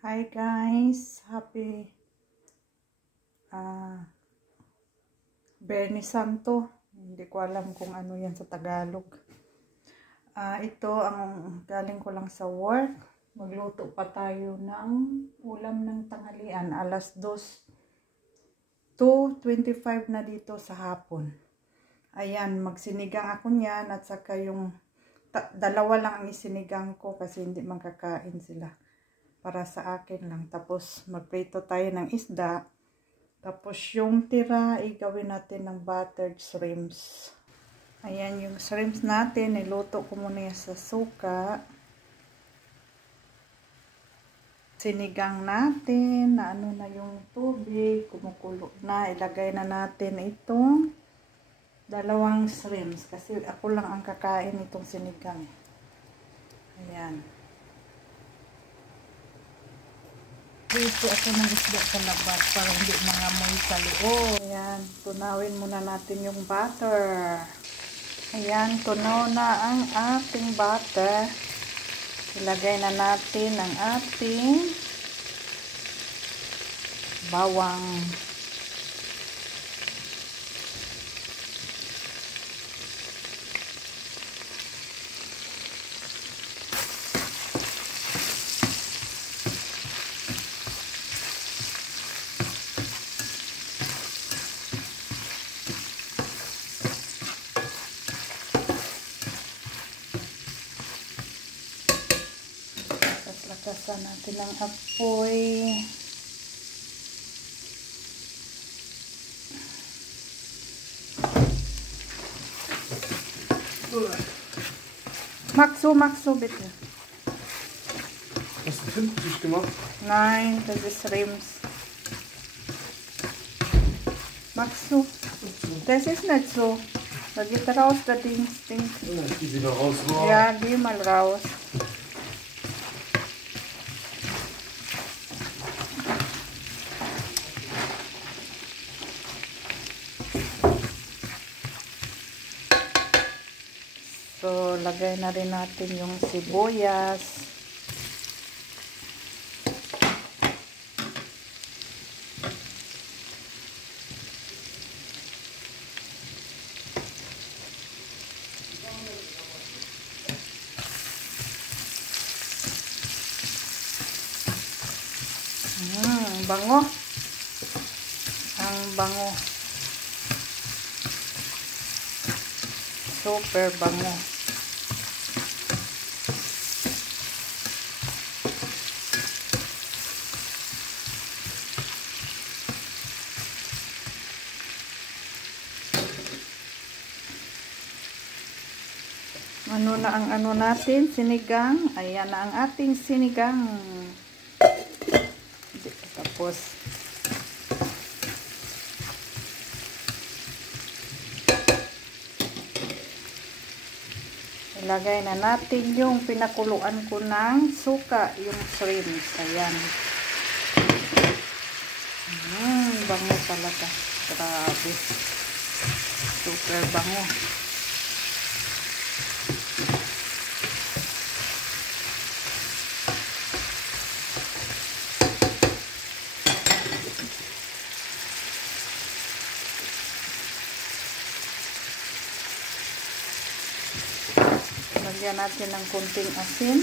Hi guys, happy Bernie Santo. Hindi ko alam kung ano yan sa Tagalog. Ito ang galing ko lang sa work. Magluto pa tayo ng ulam ng tanghalian. Alas 2:25 na dito sa hapon. Ayan, magsinigang ako niyan at saka yung dalawa lang ang isinigang ko kasi hindi makakain sila. Para sa akin lang. Tapos magprito tayo ng isda. Tapos yung tira, gawin natin ng buttered shrimps. Ayan yung shrimps natin. Niluto ko muna yan sa suka. Sinigang natin. Na ano na yung tubig. Kumukulo na. Ilagay na natin itong dalawang shrimps. Kasi ako lang ang kakain itong sinigang. Ayan. Dito ako ng isda sa labas para hindi mangamoy sa loob. Ayan, tunawin muna natin yung butter. Ayan, tunaw na ang ating butter. Ilagay na natin ang ating bawang. Lakasan natin ang apoy. Maxo, bitte. Hast du Tintenfisch gemacht? Nein, das ist Shrimps. Maxo, das ist nicht so. Da geht raus, der Ding. Ja, ich gehe wieder raus. Oh. Ja, geh mal raus. So, lagay na rin natin yung sibuyas. Bango. Ang bango. Super bango. Ano na ang ano natin? Sinigang. Ayan na ang ating sinigang. Tapos ilagay na natin yung pinakuluan ko ng suka, yung shrimps. Ayan. Bango talaga. Grabe. Super bango. Lagyan natin ng kunting asin.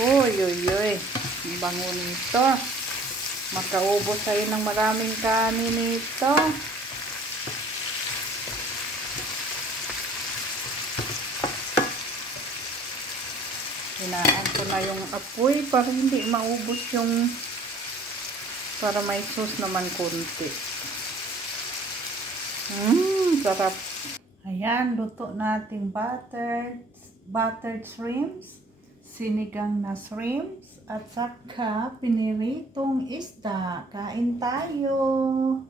Uy. Bango nito. Makaubos tayo ng maraming kanin nito. Hinaan ko na yung apoy para hindi maubos yung para may sauce naman konti. Sarap. Ayan, luto natin buttered shrimps, sinigang na shrimps, at saka piniritong isda. Kain tayo!